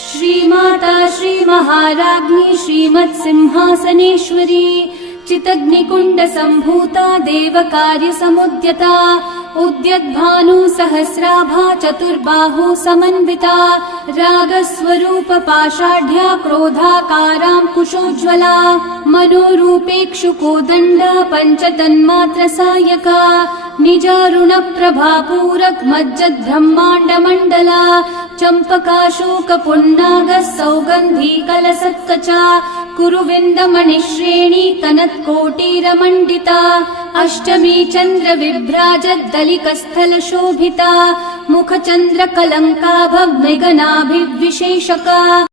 श्रीमाता श्रीमहाराज्ञी श्रीमत्सिंहासनेश्वरी चितग्निकुण्ड सम्भूता देवकार्यसमुद्यता उद्यद्भानु सहस्राभा चतुर्बाहु समन्विता रागस्वरूप पाषाढ्या क्रोधाकारां कुशोज्ज्वला मनोरूपेक्षुकोदण्डा पञ्चतन्मात्रसायका निजारुणप्रभापूरक मज्जद्ब्रह्माण्डमण्डला चम्पकाशोकपुन्नागः सौगन्धी कलसत्कचा कुरुविन्दमणिश्रेणी कनत्कोटीरमण्डिता अष्टमी चन्द्रविभ्राजद्दलिकस्थलशोभिता मुखचन्द्रकलङ्काभमृगनाभिविशेषका